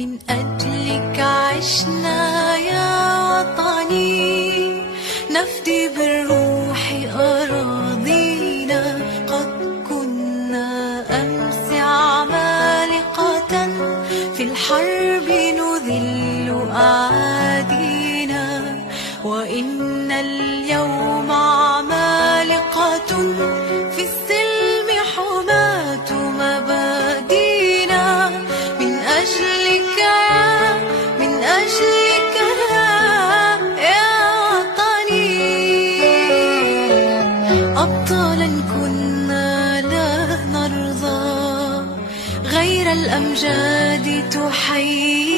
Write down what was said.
من أجلك عشنا يا وطني، نفدي بالروح أراضينا. قد كنا أمس عمالقة في الحرب نذل أعادينا، وإن اليوم عمالقة في السلم حماة مبادينا. من أجلك يا وطني، أبطالا كنا لا نرضى غير الأمجاد تحيي